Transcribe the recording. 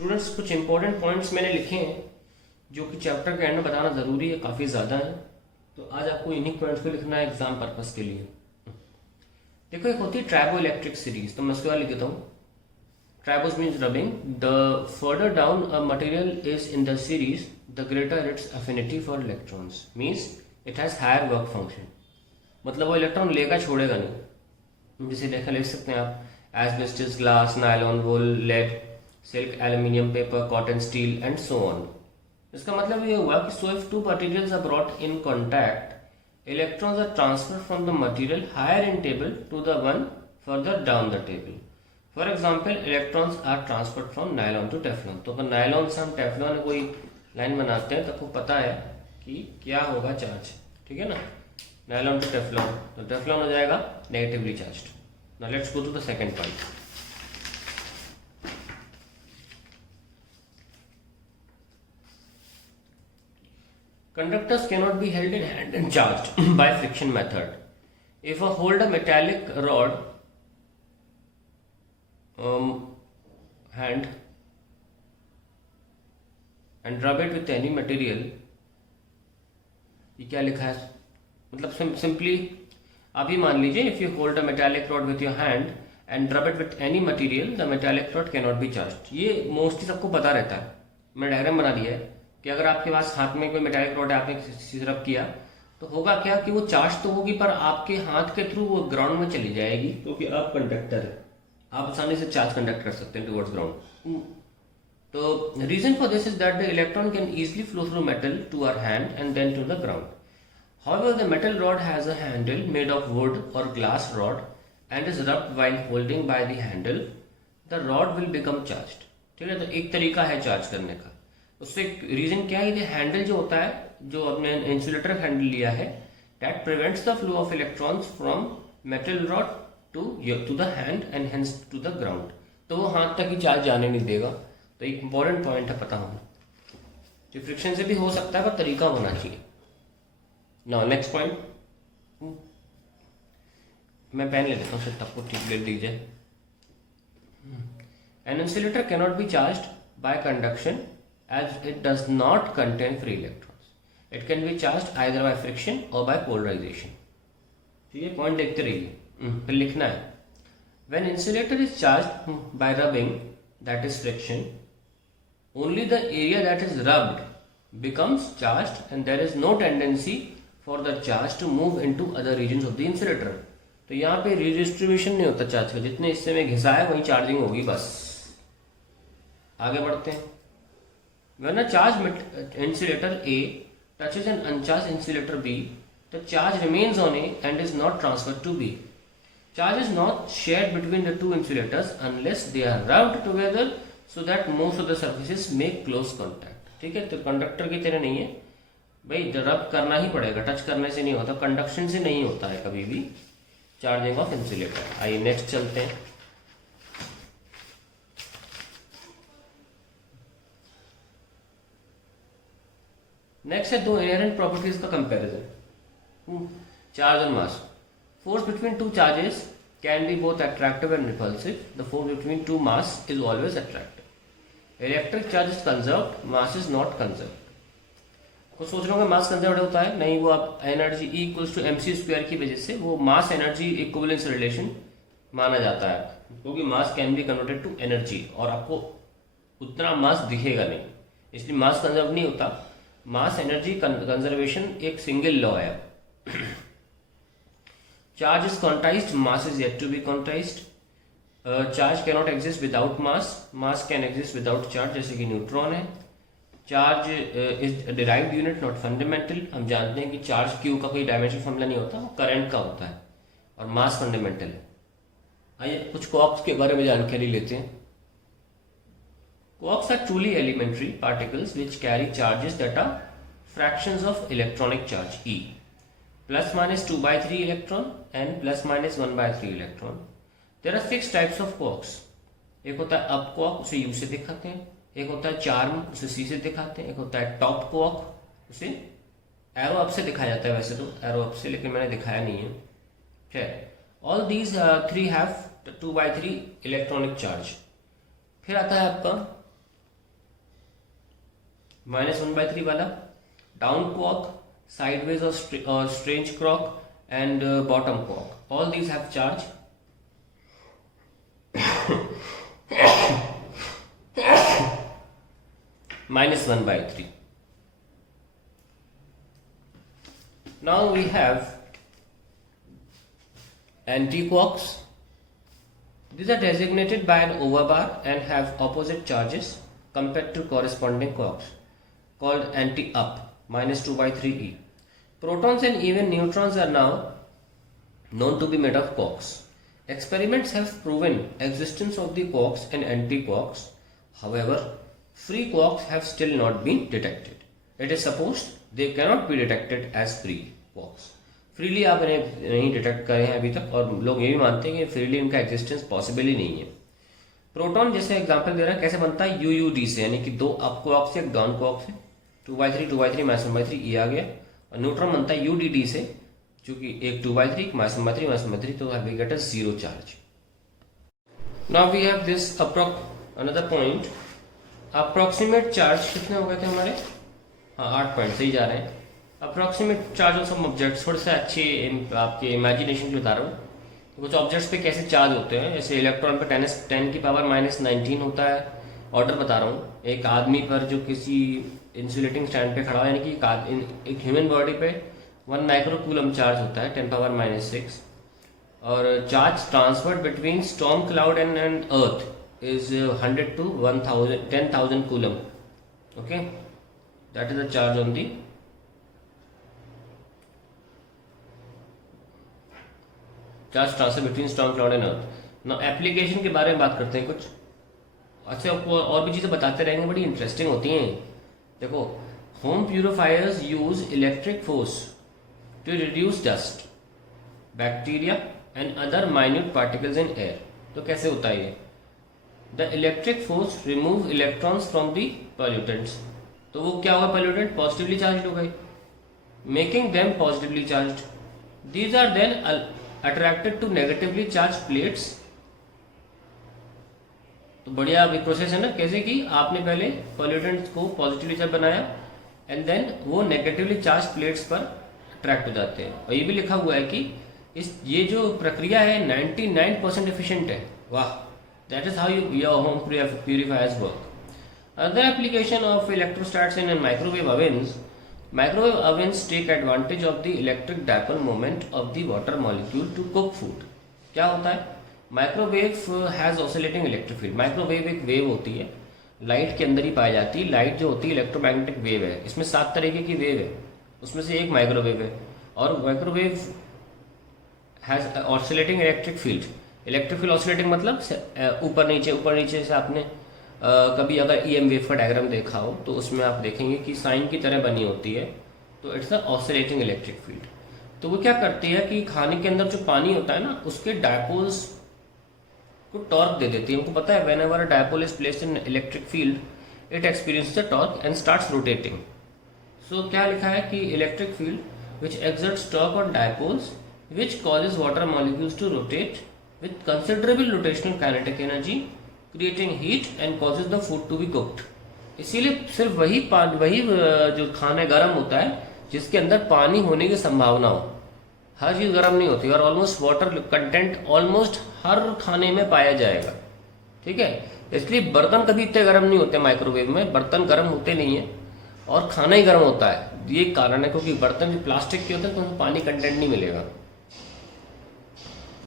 Students कुछ important points मैंने लिखे हैं जो कि चैप्टर के एंड में बताना ज़रूरी है, काफ़ी ज़्यादा है। तो आज आपको इन्हीं पॉइंट्स को लिखना है एग्जाम पर्पस के लिए। देखो, एक होती है ट्राइबो इलेक्ट्रिक सीरीज, तो मैं उसके बाद लिख देता हूँ। Tribos means rubbing. The further down a material is in the series the greater its affinity for electrons, means it has higher work function. मतलब वो इलेक्ट्रॉन लेगा छोड़ेगा नहीं। जैसे लिख सकते हैं आप asbestos, glass, nylon, wool, lead, silk, aluminium, paper, cotton, steel and so on. इसका मतलब ये हुआ कि so if two materials are brought in contact, electrons are transferred from the material higher in table to the one further down the table. For example, electrons are transferred from nylon to Teflon. तो अगर nylon से हम Teflon कोई line बनाते हैं तो आपको पता है कि क्या होगा चार्ज, ठीक है ना। नायलॉन टू टेफ्लॉन, तो टेफ्लॉन हो जाएगा negatively charged. Now let's go to the second point. Conductors cannot be held in hand and charged by friction method. If I hold a metallic rod hand and rub it with any material, ये क्या लिखा है, मतलब simply आप ही मान लीजिए, if you hold a metallic rod with your hand and rub it with any material the metallic rod can not be charged. ये mostly सबको पता रहता है, मैंने डायग्राम बना दिया है कि अगर आपके पास हाथ में कोई मेटालिक रॉड है, आपने किसी से रब किया तो होगा क्या कि वो चार्ज तो होगी पर आपके हाथ के थ्रू वो ग्राउंड में चली जाएगी, क्योंकि आप कंडक्टर है, आप आसानी से चार्ज कंडक्ट कर सकते हैं टुवर्ड्स ग्राउंड। तो reason for this is that the electron can easily flow through metal to our hand and then to the ground. However, the metal rod has a handle made of wood or glass rod and is rubbed while holding by the handle, the rod will become charged। ठीक है, तो एक तरीका है charge करने का। उससे reason क्या है, ये हैंडल जो होता है, जो अपने इंसुलेटर हैंडल लिया है, that prevents the flow of electrons from metal rod to the hand and hence to the ground. तो वो हाथ तक ही चार्ज जाने नहीं देगा। तो एक इंपॉर्टेंट पॉइंट है पता होना, जो फ्रिक्शन से भी हो सकता है पर तरीका होना चाहिए। नाउ नेक्स्ट पॉइंट, मैं पेन ले लेता हूँ, सिर्फ आपको ठीक ले दीजिए। An insulator cannot be charged bye conduction as it does not contain free electrons. It can be charged either by friction or by polarization। तो ये पॉइंट देखते रहिए, फिर लिखना है when insulator is charged by rubbing, that is friction, only the area that is rubbed becomes charged and there is no tendency for the charge to move into other regions of the insulator। तो यहाँ पे redistribution नहीं होता charge का, जितने हिस्से में घिसा है वहीं चार्जिंग होगी बस। आगे बढ़ते हैं। When a charged insulator A touches an uncharged insulator B, the charge remains on A and is not transferred to B। Charge is not shared between the two insulators unless they are rubbed together so that most of the surfaces make close contact। ठीक है, तो conductor की तरह नहीं है भाई, रब करना ही पड़ेगा, टच करने से नहीं होता, कंडक्शन से नहीं होता है कभी भी चार्जिंग ऑफ इंसुलेटर। आइए नेक्स्ट चलते हैं। नेक्स्ट है दो इनहेरेंट प्रॉपर्टीज का कंपैरिजन, चार्ज और mass. Force between two charges can be both attractive and repulsive. The force between two mass is always attractive. Electric charge is conserved, mass is not conserved. कुछ सोच रहे होंगे मास conserved होता है, नहीं, वो आप energy E equals to mc square की वजह से वो मास एनर्जी इक्विवेलेंस रिलेशन माना जाता है, क्योंकि mass can be converted to energy और आपको उतना मास दिखेगा नहीं, इसलिए मास कंजर्व नहीं होता। मास एनर्जी कंजर्वेशन एक सिंगल लॉ है। Charge is quantised, mass is yet to be quantised. Charge can not exist without mass, mass can exist without charge, जैसे कि न्यूट्रॉन है। Charge is derived unit not fundamental. हम जानते हैं कि charge Q का कोई डायमेंशन फॉर्मूला नहीं होता, वो करंट का होता है, और मास फंडामेंटल है। आइए कुछ क्वार्क्स के बारे में जानकारी लेते हैं। Quarks are truly elementary particles which carry charges that are fractions of electronic charge E, plus minus 2 by 3 electron and plus minus 1 by 3 electron। There are 6 types of quarks। एक होता है अप क्वार्क, उसे U से दिखाते हैं। एक होता है चार्म, उसे C से दिखाते हैं। एक होता है टॉप क्वार्क, उसे एरो अप से दिखाया जाता है, वैसे तो एरो अप से, लेकिन मैंने दिखाया नहीं है। ठीक है, all these 3 have 2 by 3 electronic charge. फिर आता है आपका -1/3 वाला, down क्वॉक, sideways or strange quark, and bottom quark. All these have charge. -1/3. Now we have antiquarks. These are designated by an overbar and have opposite charges compared to corresponding quarks, called anti-up, -2/3e. Protons and even neutrons are now known to be made of quarks. Experiments have proven existence of the quarks and antiquarks. However, free quarks have still not been detected. It is supposed they cannot be detected as free quarks. Freely आप इन्हें नहीं detect करे हैं अभी तक, और लोग ये भी मानते हैं कि फ्रीली इनका एग्जिस्टेंस पॉसिबल ही नहीं है। प्रोटॉन जैसे एग्जांपल दे रहा है, कैसे बनता है, यूयूडी से, यानी कि 2 अप क्वार्क से, एक डाउन क्वार्क से, 2/3 2/3 -1/3 ई आ गया। और न्यूट्रॉन बनता है यूडीडी से, चूंकि एक 2/3 -1/3 -1/3, तो we get a zero charge. Now we have this another point, approximate charge कितने हो गए थे हमारे, हाँ 8 पॉइंट से ही जा रहे हैं। Approximate charge of some objects, थोड़े से अच्छे आपके इमेजिनेशन के बता रहा हूँ। कुछ ऑब्जेक्ट्स पे कैसे चार्ज होते हैं, जैसे इलेक्ट्रॉन पे 10 की पावर -19 होता है। ऑर्डर बता रहा हूँ, एक आदमी पर जो किसी इंसुलेटिंग स्टैंड पे खड़ा है, यानी कि एक ह्यूमन बॉडी पे 1 माइक्रोकूलम चार्ज होता है 10⁻⁻⁶। और charge transferred between storm cloud and earth is 100 to 10,000 coulomb. Okay, that is the charge on the charge transfer between storm cloud and earth. Now application के बारे में बात करते हैं कुछ। अच्छा, आपको और भी चीज़ें बताते रहेंगे, बड़ी इंटरेस्टिंग होती हैं। देखो, home purifiers use electric force to reduce dust, bacteria and other minute particles in air. तो कैसे होता है ये, the electric force remove electrons from the pollutants. तो वो क्या हुआ, पॉल्यूटेंट पॉजिटिवली चार्ज हो गए, making them positively charge. These are then attracted to negatively charge plates. तो बढ़िया अभी प्रोसेस है ना, कैसे कि आपने पहले पॉल्यूटेंट्स को पॉजिटिवली चार्ज बनाया एंड देन वो नेगेटिवली चार्ज प्लेट्स पर अट्रैक्ट हो जाते हैं। और ये भी लिखा हुआ है कि ये जो प्रक्रिया है 99% एफिशिएंट है। वाह, that is how your home purifiers work. Other application of electrostatics in microwave ovens. Microwave ovens take advantage of the electric dipole moment of the water molecule to cook food. क्या होता है, microwave has oscillating electric field. Microwave एक wave होती है, light के अंदर ही पाई जाती है। लाइट जो होती है इलेक्ट्रोमैग्नेटिक वेव है, इसमें 7 तरीके की वेव है, उसमें से एक माइक्रोवेव है। और microwave has oscillating electric field. Electric field oscillating मतलब ऊपर नीचे से आपने कभी अगर EM वेव का डायग्राम देखा हो तो उसमें आप देखेंगे कि साइन की तरह बनी होती है, तो it's a oscillating electric field. तो वो क्या करती है कि खाने के अंदर जो पानी होता है ना, उसके डायपोल्स को टॉर्क दे देती है। हमको पता है, whenever a dipole is placed in electric field it experiences the torque and starts rotating. So क्या लिखा है कि electric field which exerts torque on dipoles which causes water molecules to rotate with considerable rotational kinetic energy creating heat and causes the food to be cooked. इसीलिए सिर्फ वही जो खाना गर्म होता है जिसके अंदर पानी होने की संभावना हो। हर चीज़ गर्म नहीं होती, और ऑलमोस्ट वाटर कंटेंट ऑलमोस्ट हर खाने में पाया जाएगा। ठीक है, इसलिए बर्तन कभी इतने गर्म नहीं होते माइक्रोवेव में, बर्तन गर्म होते नहीं है और खाना ही गर्म होता है। ये कारण है, क्योंकि बर्तन जो प्लास्टिक के होते हैं तो उनमें पानी कंटेंट नहीं मिलेगा।